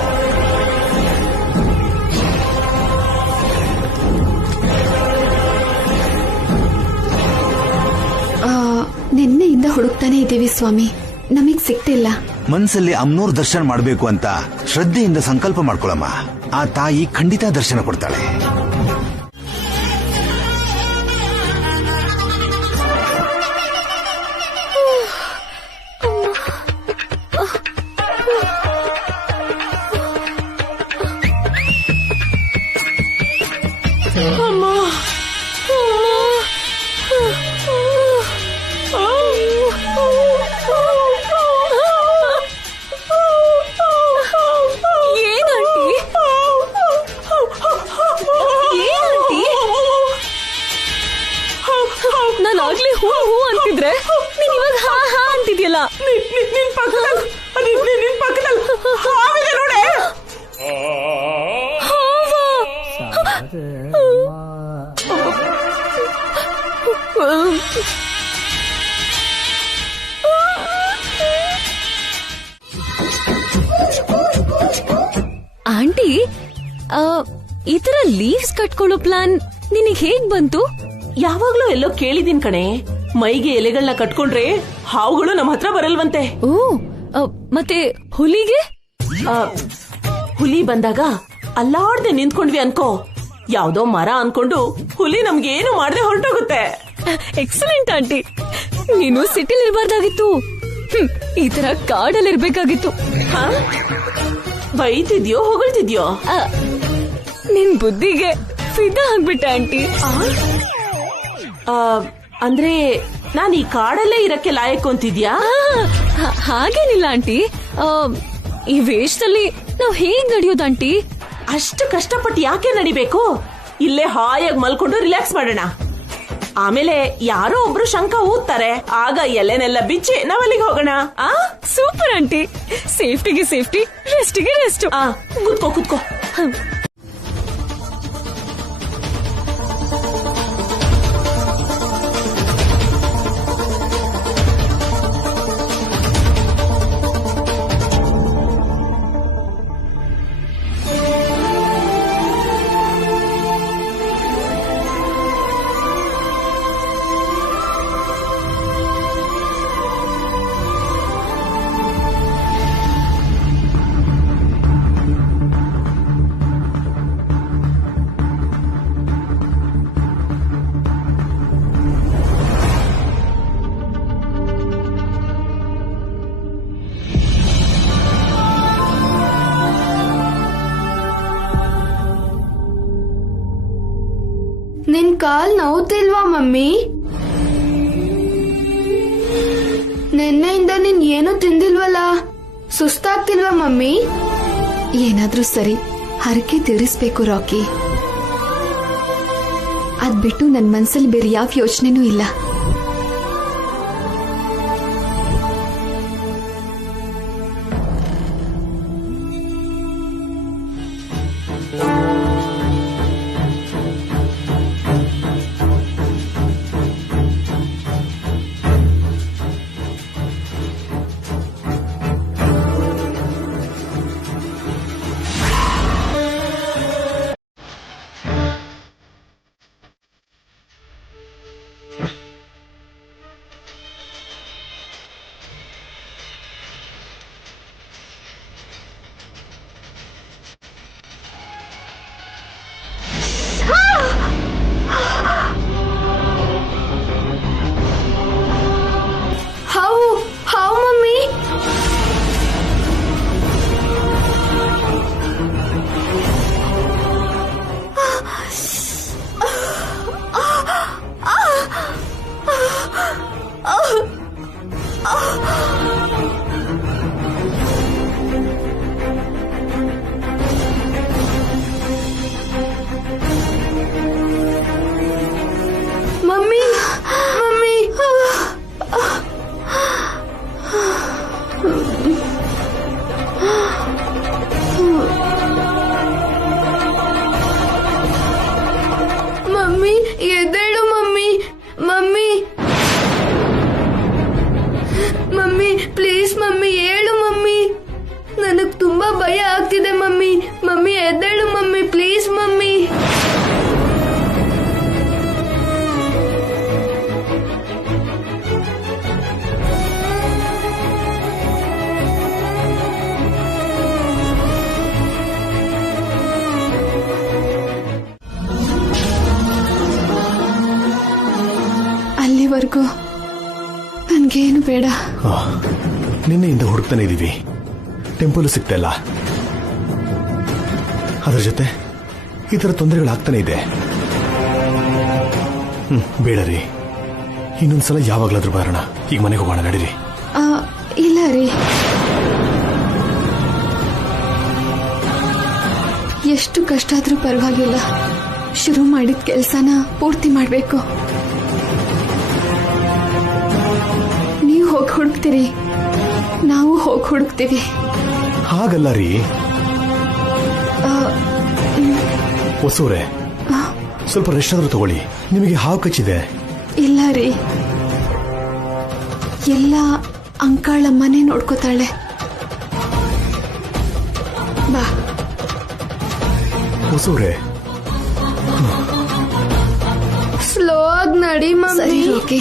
ನಿನ್ನೆಯಿಂದ ಹುಡುಕ್ತಾನೆ ಇದ್ದೀವಿ ಸ್ವಾಮಿ, ನಮಗ್ ಸಿಕ್ತಿಲ್ಲ. ಮನ್ಸಲ್ಲಿ ಅಮ್ನೋರ್ ದರ್ಶನ ಮಾಡಬೇಕು ಅಂತ ಶ್ರದ್ಧೆಯಿಂದ ಸಂಕಲ್ಪ ಮಾಡ್ಕೊಳಮ್ಮ. ಆ ತಾಯಿ ಖಂಡಿತ ದರ್ಶನ ಕೊಡ್ತಾಳೆ. ನಾನಾಗ್ಲೇ ಹೂ ಹೂ ಅಂತಿದ್ರೆ ನೀನ್ ಇವಾಗ ಹಾ ಹಾ ಅಂತಿದ್ಯಲ್ಲ. ನಿನ್ ಪಕ್ಕದಲ್ಲಿ ಹಾವಿದೆ ನೋಡೆ. ಆಂಟಿ, ಈ ತರ ಲೀವ್ಸ್ ಕಟ್ಕೊಳ್ಳೋ ಪ್ಲಾನ್ ನಿನಗ್ ಹೇಗ್ ಬಂತು? ಯಾವಾಗ್ಲೂ ಎಲ್ಲೋ ಕೇಳಿದೀನ್ ಕಣೆ. ಮೈಗೆ ಎಲೆಗಳನ್ನ ಕಟ್ಕೊಂಡ್ರೆ ಹಾವುಗಳು ನಮ್ಮ ಹತ್ರ ಬರಲ್ವಂತೆ. ಓ, ಮತ್ತೆ ಹುಲಿಗೆ? ಹುಲಿ ಬಂದಾಗ ಅಲ್ಲಾಡ್ದೆ ನಿಂತ್ಕೊಂಡ್ವಿ ಅನ್ಕೋ, ಯಾವ್ದೋ ಮರ ಅನ್ಕೊಂಡು ಹುಲಿ ನಮ್ಗೆ ಏನು ಮಾಡದೆ ಹೊರಟೋಗುತ್ತೆ. Excellent aunty. ನೀನು ಸಿಟಿಲಿ ಇರಬಾರ್ದಾಗಿತ್ತು, ಈ ತರ ಕಾಡಲ್ಲಿ ಇರ್ಬೇಕಾಗಿತ್ತು. ಬೈತಿದ್ಯೋ ಹೊಗಳ್ತಿದ್ಯೋ? ನಿನ್ ಬುದ್ಧಿಗೆ ಫಿದಾ ಆಗ್ಬಿಟ್ಟೆ ಆಂಟಿ. ಅಂದ್ರೆ ನಾನ್ ಈ ಕಾಡಲ್ಲೇ ಇರಕ್ಕೆ ಲಾಯಕ್ ಅಂತಿದ್ಯಾ? ಹಾಗೇನಿಲ್ಲ ಆಂಟಿ. ಈ ವೇಷದಲ್ಲಿ ನಾವ್ ಹೇಗ್ ನಡೆಯೋದು ಆಂಟಿ? ಅಷ್ಟು ಕಷ್ಟಪಟ್ಟು ಯಾಕೆ ನಡಿಬೇಕು? ಇಲ್ಲೇ ಹಾಯಾಗಿ ಮಲ್ಕೊಂಡು ರಿಲ್ಯಾಕ್ಸ್ ಮಾಡೋಣ. ಆಮೇಲೆ ಯಾರೋ ಒಬ್ರು ಶಂಕ ಊದ್ತಾರೆ, ಆಗ ಎಲೆನೆಲ್ಲ ಬಿಚ್ಚಿ ನಾವಲ್ಲಿಗೆ ಹೋಗೋಣ. Super aunty. ಸೇಫ್ಟಿಗೆ ಸೇಫ್ಟಿ, ರೆಸ್ಟಿಗೆ ರೆಸ್ಟ್. ಕೂತ್ಕೋ ಕೂತ್ಕೋ. ನಿನ್ ಕಾಲ್ ನೋವ್ತಿಲ್ವಾ ಮಮ್ಮಿ? ನಿನ್ನೆಯಿಂದ ನೀನ್ ಏನು ತಿಂದಿಲ್ವಲ್ಲ, ಸುಸ್ತಾಗ್ತಿಲ್ವಾ ಮಮ್ಮಿ? ಏನಾದ್ರೂ ಸರಿ, ಹರಕೆ ತೀರಿಸ್ಬೇಕು ರಾಕಿ. ಅದ್ ಬಿಟ್ಟು ನನ್ ಮನ್ಸಲ್ಲಿ ಬೇರೆ ಯಾವ ಯೋಚನೆನೂ ಇಲ್ಲ. How, mommy? ಮಮ್ಮಿ ಎದ್ದೇಳು mummy. Mummy mummy please mummy ಹೇಳು ಮಮ್ಮಿ. ನನಗ್ ತುಂಬಾ ಭಯ ಆಗ್ತಿದೆ ಮಮ್ಮಿ. ಮಮ್ಮಿ ಎದ್ದೇಳು ಮಮ್ಮಿ ಪ್ಲೀಸ್ ಮಮ್ಮಿ. ಅಲ್ಲಿವರೆಗೂ ನನ್ಗೇನು ಬೇಡ. ನಿನ್ನೆಯಿಂದ ಹುಡುಕ್ತಾನೆ ಇದೀವಿ, ಟೆಂಪಲ್ ಸಿಗ್ತಾ ಇಲ್ಲ. ಅದರ ಜೊತೆ ಈ ತರ ತೊಂದರೆಗಳಾಗ್ತಾನೆ ಇದೆ. ಬೇಡ ರೀ, ಇನ್ನೊಂದ್ಸಲ ಯಾವಾಗ್ಲಾದ್ರೂ ಬರೋಣ. ಈಗ ಮನೆಗೆ ಹೋಗೋಣ, ನಡೀರಿ. ಇಲ್ಲ ರೀ, ಎಷ್ಟು ಕಷ್ಟ ಆದ್ರೂ ಪರವಾಗಿಲ್ಲ. ಶುರು ಮಾಡಿದ ಕೆಲ್ಸನ ಪೂರ್ತಿ ಮಾಡ್ಬೇಕು. ನೀವು ಹೋಗಿ ಹುಡುಕ್ತೀರಿ, ನಾವು ಹೋಗಿ ಹುಡುಕ್ತೀವಿ. ಹಾಗಲ್ಲ ರೀ ಹೊಸೂರೆ, ಸ್ವಲ್ಪ ರೆಸ್ಟ್ ಆದ್ರೂ ತಗೊಳ್ಳಿ. ನಿಮಗೆ ಹಾವು ಕಚ್ಚಿದೆ. ಇಲ್ಲ ರೀ, ಎಲ್ಲ ಅಂಕಾಳಮ್ಮನೇ ನೋಡ್ಕೋತಾಳೆ. ಬಾ ಹೊಸೂರೆ, ಸ್ಲೋ ಆಗಿ ನಡಿ ಮಮ್ಮಿ. ಓಕೆ.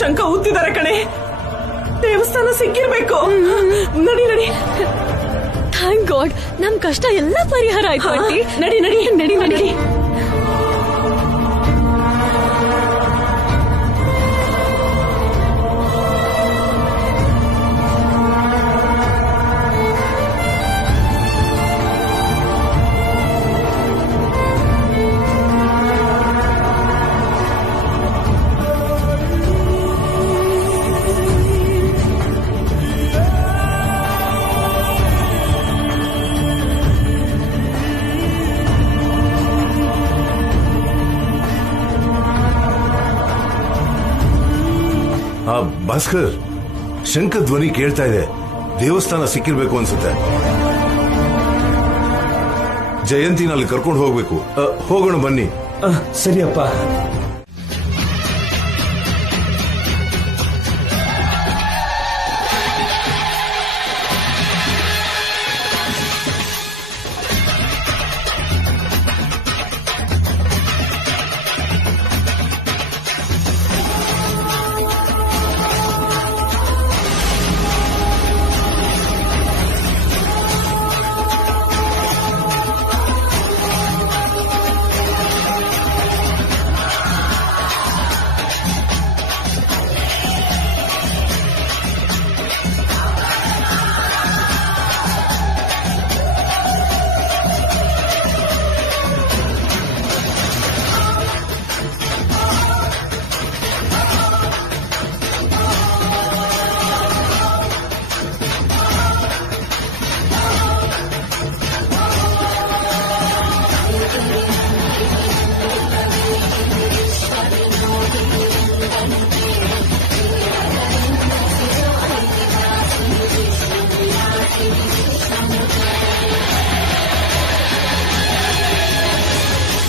ಶಂಕ ಊದ್ತಿದ್ದಾರೆ ಕಣೆ. ದೇವಸ್ಥಾನ ಸಿಕ್ಕಿರ್ಬೇಕು. ನಡಿ ನಡಿ. ಥ್ಯಾಂಕ್ ಗಾಡ್, ನಮ್ ಕಷ್ಟ ಎಲ್ಲ ಪರಿಹಾರ ಆಯ್ತು ಆಂಟಿ. ನಡಿ ನಡಿ ನಡಿ ನಡಿ. ಭಾಸ್ಕರ್, ಶಂಕ ಧ್ವನಿ ಕೇಳ್ತಾ ಇದೆ. ದೇವಸ್ಥಾನ ಸಿಕ್ಕಿರ್ಬೇಕು ಅನ್ಸುತ್ತೆ. ಜಯಂತಿನ ಅಲ್ಲಿ ಕರ್ಕೊಂಡು ಹೋಗ್ಬೇಕು. ಹೋಗೋಣ ಬನ್ನಿ. ಸರಿಯಪ್ಪ.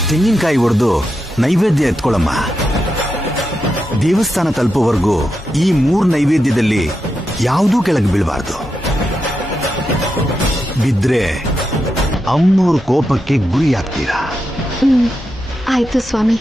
ತೆಂಗಿನಕಾಯಿ ಒಡೆದು ನೈವೇದ್ಯ ಎತ್ಕೊಳ್ಳಮ್ಮ. ದೇವಸ್ಥಾನ ತಲುಪುವವರೆಗೂ ಈ 3 ನೈವೇದ್ಯದಲ್ಲಿ ಯಾವುದೂ ಕೆಳಗೆ ಬೀಳಬಾರ್ದು. ಬಿದ್ರೆ ಅಮ್ಮನೂರು ಕೋಪಕ್ಕೆ ಗುರಿಯಾಗ್ತೀರಾ. ಆಯ್ತು ಸ್ವಾಮಿ.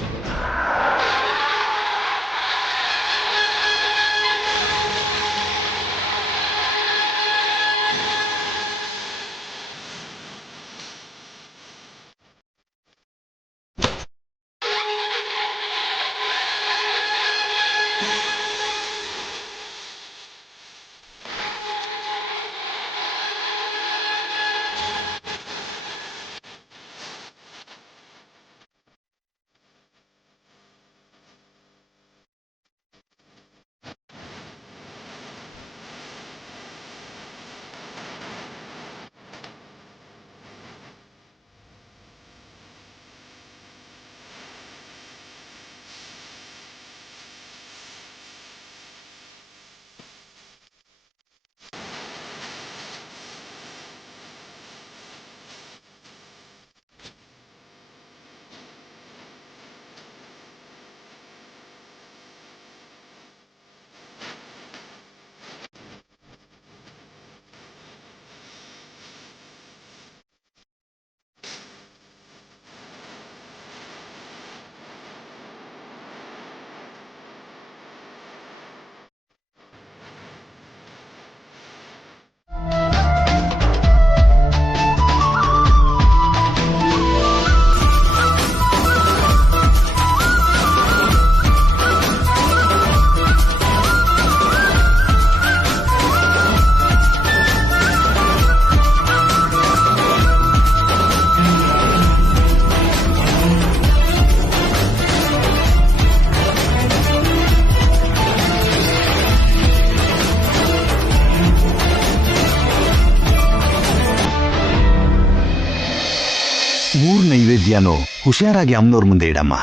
ನೈವೇದ್ಯನೂ ಹುಷಾರಾಗಿ ಅಮ್ಮನವ್ರ ಮುಂದೆ ಇಡಮ್ಮ.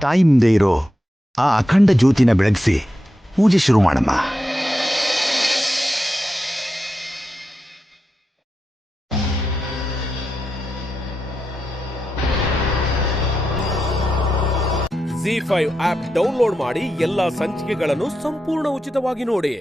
ತಾಯಿ ಮುಂದೆ ಇರೋ ಆ ಅಖಂಡ ಜ್ಯೋತಿನ ಬೆಳಗಿಸಿ ಪೂಜೆ ಶುರು ಮಾಡಮ್ಮ. ZEE5 ಆಪ್ ಡೌನ್ಲೋಡ್ ಮಾಡಿ ಎಲ್ಲಾ ಸಂಚಿಕೆಗಳನ್ನು ಸಂಪೂರ್ಣ ಉಚಿತವಾಗಿ ನೋಡಿ.